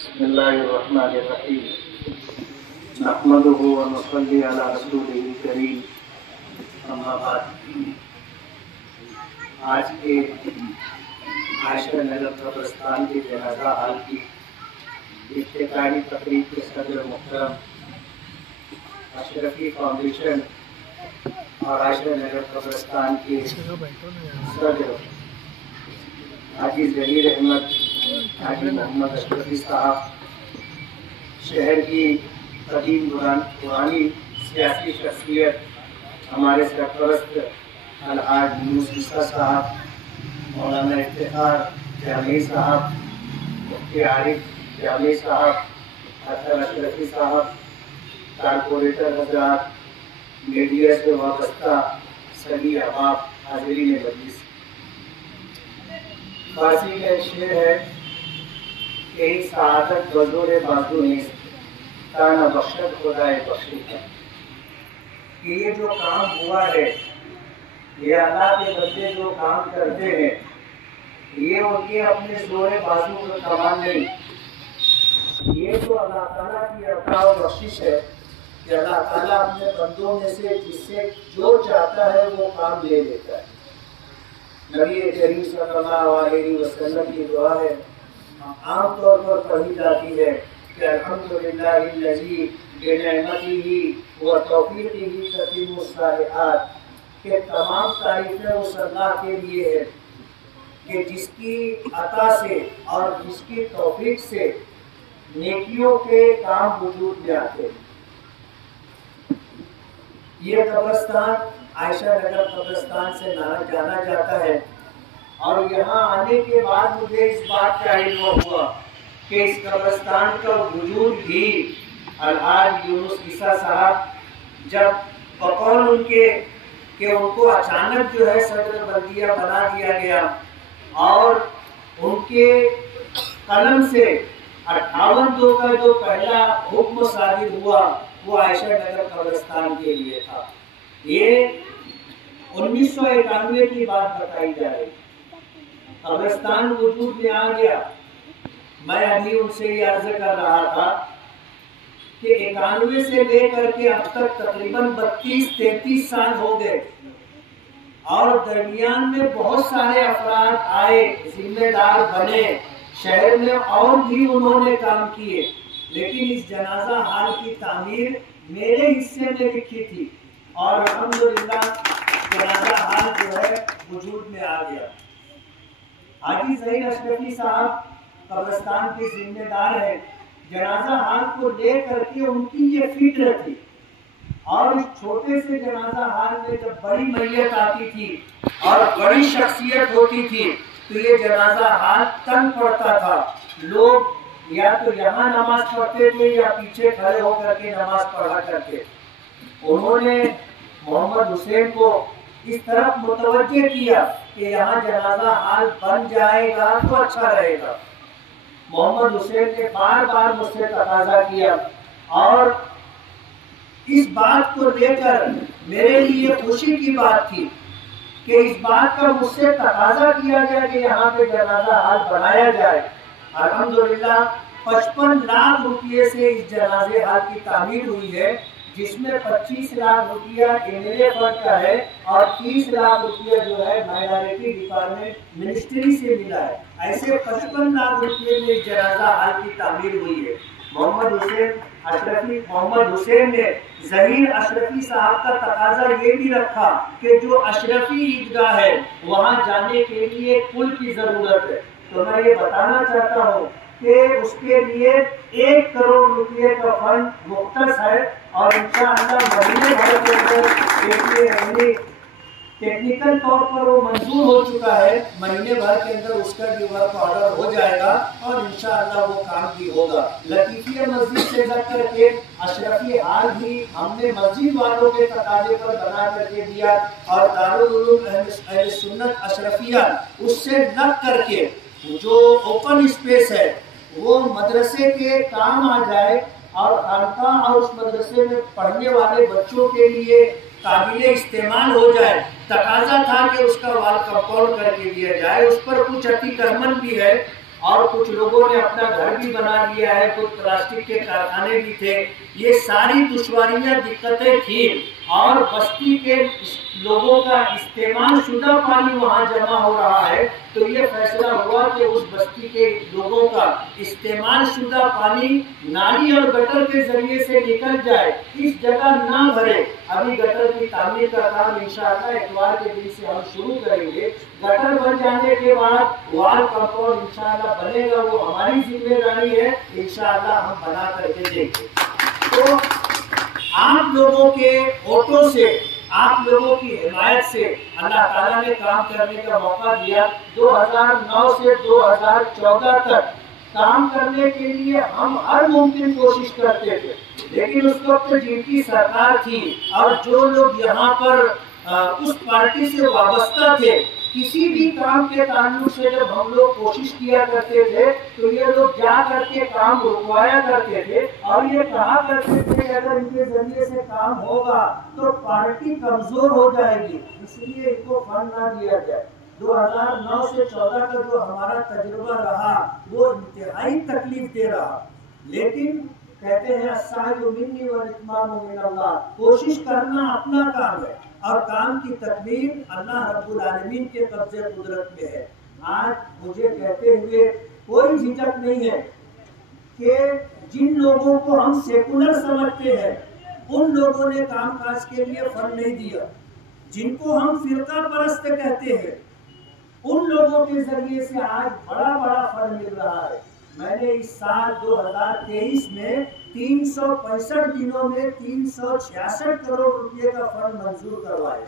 बिस्मिल्लाहिर्रहमानिर्रहीम। नहमदुहु व नुसल्ली अला रसूलिहिल करीम। अम्मा बाद। आज के आयशा नगर कब्रिस्तान के जनाजा हाल की इफ्तितारी तकरीब के सदर मुहतरम अशरफी फाउंडेशन और आयशा नगर कब्रिस्तान के सदर हाजी जहीर अहमद हाजी मोहम्मद अशरफी साहब, शहर की कदीम पुरानी सियासी शख्सियत हमारे सरपरस्त अलहाज यूनुस ईसा साहब, मौलाना इफ्तिखार जामी साहब, मुफ्ती आरिफ जामी साहब, हसन अशरफी साहब, कारपोरेटर हजरात, मीडिया से वाबस्ता सभी अहबाब, हाज़रीन मजलिस। फारसी का शेर है कि सआदत बज़ोरे बाजू ने ताना बख्शत खुदाए बख्शी है कि ये जो काम हुआ है, ये अल्लाह के बंदे जो काम करते हैं, ये उनके अपने जोरे बाजू का कमाल नहीं, ये तो अल्लाह ताला की अता और बख्शिश है कि अल्लाह ताला अपने बंदों में से जिससे जो चाहता है वो काम ले लेता है। नबी करीम सल्लल्लाहु अलैहि वसल्लम की दुआ है, आमतौर पर पढ़ी जाती है कि अल्हम्दुलिल्लाहिल्लज़ी बिनिअमतिही व तौफीक़िही ततिम्मुस सालिहात, के तमाम तारीफ़ें उस अल्लाह के लिए है कि जिसकी अता से और जिसकी तौफीक से नेकियों के काम वजूद में आते हैं। ये कब्रिस्तान आयशा नगर कब्रिस्तान से जाना जाता है और यहाँ आने के बाद मुझे इस बात का इल्म हुआ कि इस कब्रिस्तान का वजूद भी अलहाज यूनुस ईसा साहब जब बकौल उनके कि उनको अचानक जो है सदर बल्दिया बना दिया गया और उनके कलम से 58 का जो पहला हुक्म सादिर हुआ वो आयशा नगर कब्रिस्तान के लिए था। ये 1991 की बात बताई जा रही। कब्रिस्तान वजूद में आ गया। मैं अभी उनसे ये अर्ज कर रहा था कि 91 से लेकर के अब तक तकरीबन 32-33 साल हो गए और दरमियान में बहुत सारे अफराद आए, जिम्मेदार बने, शहर में और भी उन्होंने काम किए, लेकिन इस जनाजा हाल की तामीर मेरे हिस्से में लिखी थी और अल्हम्दुलिल्लाह जनाजा हाल जो है वजूद में आ गया। हाजी ज़हीर अशरफी साहब कब्रिस्तान के जिम्मेदार हैं। जनाजा हाल को लेकर के उनकी ये फिक्र थी और इस छोटे से जनाजा हाल में जब बड़ी मैयत आती थी और बड़ी शख्सियत होती थी तो ये जनाजा हाल तंग पड़ता था। लोग या तो यहाँ नमाज पढ़ते थे या पीछे खड़े होकर के नमाज पढ़ा करते। उन्होंने मोहम्मद हुसैन को इस तरफ मुतवज्जे किया कि यहाँ जनाजा हाल बन जाएगा तो अच्छा रहेगा। मोहम्मद हुसैन ने बार बार मुझसे तकाजा किया और इस बात को लेकर मेरे लिए खुशी की बात थी कि इस बात का मुझसे तकाजा किया गया कि यहाँ पे जनाजा हाल बनाया जाए। अल्हम्दुलिल्लाह 55 लाख रुपये से इस जनाजे हाल की तामीर हुई है, जिसमें 25 लाख रुपया MLA फंड का है और 30 लाख रुपया जो है माइनॉरिटी डिपार्टमेंट मिनिस्ट्री से मिला है। ऐसे 55 लाख रुपये में जनाजा हाल की तामीर हुई है। मोहम्मद हुसैन ने ज़हीर अशरफी साहब का तकाजा ये भी रखा कि जो अशरफी ईदगाह है वहाँ जाने के लिए पुल की जरूरत है। तो मैं ये बताना चाहता हूँ कि उसके लिए 1 करोड़ रुपये का फंड मुख्तस है और इंशाअल्लाह महीने भर के अंदर टेक्निकल तौर पर वो मंजूर हो चुका है। महीने भर के अंदर उसका भी वर्क ऑर्डर हो जाएगा और इंशाअल्लाह वो काम भी होगा। लतीफिया मस्जिद से लेकर के अशरफी हाल भी हमने मस्जिद वालों के तकाजे पर बना करके दिया और दारुल उलूम अहले सुन्नत अशरफिया उससे लग करके जो ओपन स्पेस है वो मदरसे के काम आ जाए और खानका और उस मदरसे में पढ़ने वाले बच्चों के लिए काबिल इस्तेमाल हो जाए। तकाजा था कि उसका वाल कंपाउंड करके दिया जाए। उस पर कुछ अतिक्रमण भी है और कुछ लोगों ने अपना घर भी बना लिया है, कुछ प्लास्टिक के कारखाने भी थे। ये सारी दुश्वारियां, दिक्कतें थी और बस्ती के लोगों का इस्तेमाल शुदा पानी वहां जमा हो रहा है। तो ये फैसला हुआ कि उस बस्ती के लोगों का इस्तेमाल शुदा पानी नाली और गटर के जरिए से निकल जाए, इस जगह ना भरे। अभी गटर की तामीर का काम इंशाअल्लाह इतवार के दिन से हम शुरू करेंगे। गटर बन जाने के बाद वाल कंपाउंड इंशाअल्लाह बनेगा, वो हमारी जिम्मेदारी है, इंशाअल्लाह हम बना करके देंगे। तो आप लोगों के वोटों से, आप लोगों की हिमायत से अल्लाह ताला ने काम करने का मौका दिया। 2009 से 2014 तक काम करने के लिए हम हर मुमकिन कोशिश करते थे, लेकिन उस वक्त जिनकी सरकार थी और जो लोग यहाँ पर उस पार्टी से वाबस्ता थे, किसी भी काम के ताल्लुक से जब हम लोग कोशिश किया करते थे तो ये लोग जा करके काम रुकवाया करते थे और ये कहा करते थे कि अगर इनके जरिए से काम होगा तो पार्टी कमजोर हो जाएगी, इसलिए इनको फंड ना दिया जाए। 2009 से 14 का जो हमारा तजुर्बा रहा वो इंतहाई तकलीफ दे रहा, लेकिन कहते हैं अस्साइउ मिन्नी वल इत्मामु मिनल्लाह, कोशिश करना अपना काम है और काम की तकलीफ अल्लाह रब्बुल आलमीन के कब्जे कुदरत में है। आज मुझे कहते हुए कोई झिझक नहीं है कि जिन लोगों को हम सेकुलर समझते हैं उन लोगों ने काम काज के लिए फंड नहीं दिया, जिनको हम फिरका परस्त कहते हैं उन लोगों के जरिए से आज बड़ा बड़ा फंड मिल रहा है। मैंने इस साल 2023 में 365 दिनों में 366 करोड़ रुपए का फंड मंजूर करवाया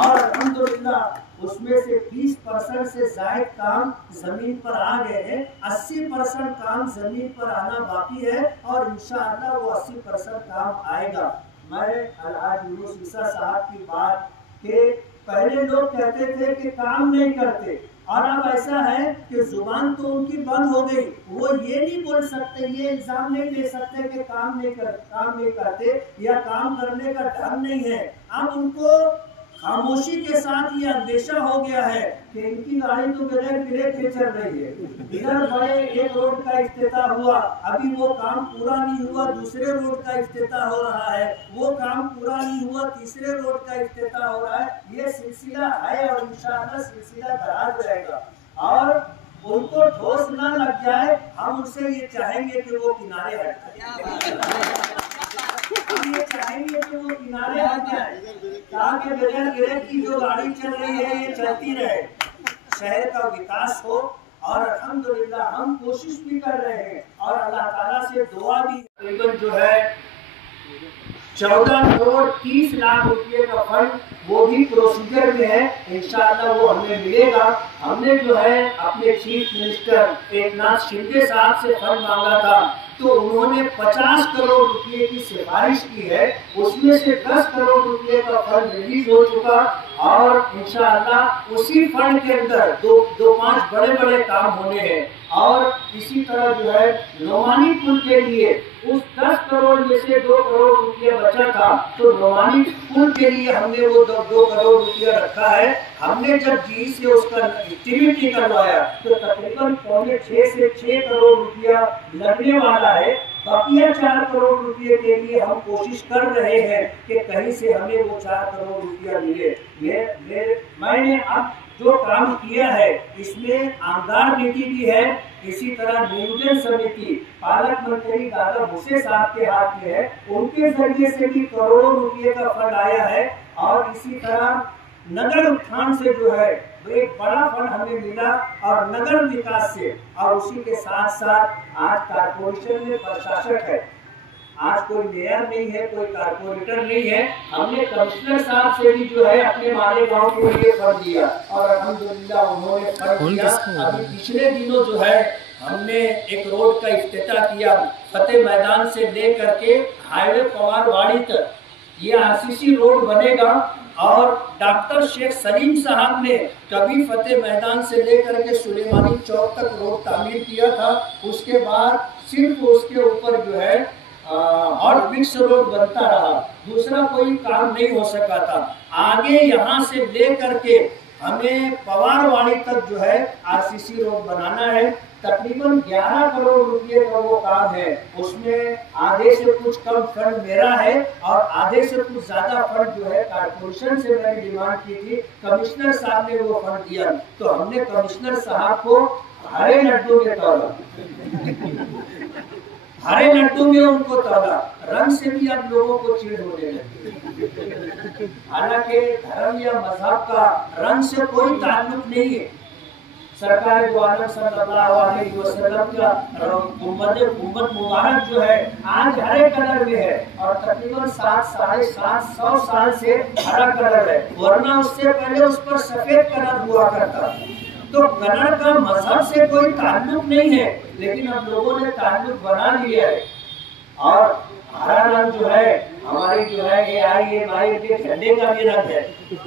और अल्हम्दुलिल्लाह उसमें से 20% से ज्यादा काम जमीन पर आ गए हैं। 80% काम जमीन पर आना बाकी है और इंशाअल्लाह वो 80% काम आएगा। मैं अलहाज यूनुस ईसा साहब की बात के पहले लोग कहते थे कि काम नहीं करते और अब ऐसा है कि जुबान तो उनकी बंद हो गई, वो ये नहीं बोल सकते, ये इल्जाम नहीं दे सकते कि काम नहीं करते या काम करने का ढंग नहीं है। अब उनको खामोशी के साथ ये अंदेशा हो गया है कि इनकी गाड़ी तो बगैर ब्रेक के चल रही है। इधर बड़े एक रोड का इफ्तिताह हुआ, अभी वो काम पूरा नहीं हुआ, दूसरे रोड का इफ्तिताह हो रहा है, वो काम पूरा नहीं हुआ, तीसरे रोड का इफ्तिताह हो रहा है। ये सिलसिला है और इंशाअल्लाह सिलसिला दराज रहेगा और उनको ठोस न लग जाए, हम उनसे ये चाहेंगे कि वो किनारे हट जाए, हम ये चाहेंगे कि वो किनारे हट जाए ताकि बगैर ब्रेक की जो गाड़ी चल रही है ये चलती रहे, शहर का विकास हो। और अल्हम्दुलिल्लाह हम कोशिश भी कर रहे हैं और अल्लाह ताला से दुआ भी। तकरीबन जो है 14 करोड़ 30 लाख रुपए का फंड वो भी प्रोसीजर में है, इंशाअल्लाह वो हमें मिलेगा। हमने जो है अपने चीफ मिनिस्टर एकनाथ शिंदे साहब से फंड मांगा था तो उन्होंने 50 करोड़ रुपए की सिफारिश की है, उसमें से 10 करोड़ रुपए का फंड रिलीज हो चुका और इंशाअल्लाह उसी फंड के अंदर दो पांच बड़े बड़े काम होने हैं। और इसी तरह जो है नोमानी पुल के लिए उस 10 करोड़ में से 2 करोड़ रुपया बचा था तो नोमानी पुल के लिए हमने वो 2 करोड़ रुपया रखा है। हमने जब जी से उसका एस्टीमेट निकलवाया तो तकरीबन 6 से 6 करोड़ रुपया लगने वाला है। बकिया 4 करोड़ रुपये के लिए हम कोशिश कर रहे हैं कि कहीं से हमें वो 4 करोड़ रुपया मिले। मैंने अब जो काम किया है इसमें आमदार नीति भी है, इसी तरह नियोजन समिति पालक मंत्री दादा भूसे साहब के हाथ में है, उनके जरिए से भी करोड़ों रुपये का फंड आया है। और इसी तरह नगर उत्थान से जो है वो एक बड़ा फंड हमें मिला और नगर विकास से, और उसी के साथ साथ आज कारपोरेशन में प्रशासक है, आज कोई मेयर नहीं है, कोई कारपोरेटर नहीं है। हमने कमिश्नर साहब से भी जो है अपने मालेगांव के लिए फंड दिया और अल्हम्दुलिल्लाह उन्होंने फंड दिया। अभी पिछले दिनों जो है हमने एक रोड का इफ्तिताह किया, फतेह मैदान से लेकर के हाईवे पवारवाड़ी तक ये आरसीसी रोड बनेगा। और डॉक्टर शेख सलीम साहब ने कभी फतेह मैदान से लेकर के सुलेमानी चौक तक रोड तामीर किया था, उसके बाद सिर्फ उसके ऊपर जो है हॉट मिक्स रोड बनता रहा, दूसरा कोई काम नहीं हो सका था। आगे यहाँ से लेकर के हमें पवारवाड़ी तक जो है आरसीसी रोड बनाना है। तकरीबन 11 करोड़ रुपए का वो काम है। उसमें आधे से कुछ कम फंड मेरा है और आधे से कुछ ज्यादा फंड जो है कारपोरेशन से मैंने डिमांड की थी। कमिश्नर साहब ने वो फंड दिया, तो हमने कमिश्नर साहब को हरे लड्डू में तोला, हरे लड्डू में उनको तोला। रंग से भी अब लोगों को चिढ़ होने लगी। हालांकि धर्म या मजहब का रंग से कोई ताल्लुक नहीं है। सरकार दो आलम सल्लल्लाहु अलैहि वसल्लम का गुंबद मुबारक जो है आज हरे कलर में है और तकरीबन 700-750 साल से हरा कलर है, वरना उससे पहले उस पर सफेद कलर हुआ करता। तो कलर का मजहब से कोई ताल्लुक नहीं है, लेकिन अब लोगों ने ताल्लुक बना लिया है। और हरा रंग जो है हमारे जो है AIMI के झंडे का भी रंग है,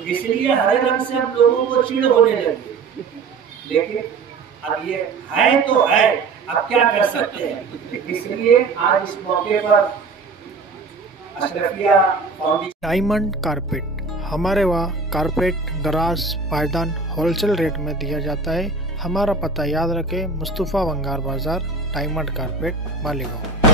इसलिए हरे रंग से अब लोगों को चिढ़ होने लगी। लेकिन अब ये है तो है, अब क्या कर सकते हैं। इसलिए आज इस मौके पर अशरफिया फाउंडेशन डायमंड कारपेट, हमारे वहाँ कारपेट, दराज, पायदान होलसेल रेट में दिया जाता है। हमारा पता याद रखें, मुस्तफ़ा वंगार बाजार, डायमंड कारपेट, मालीगांव।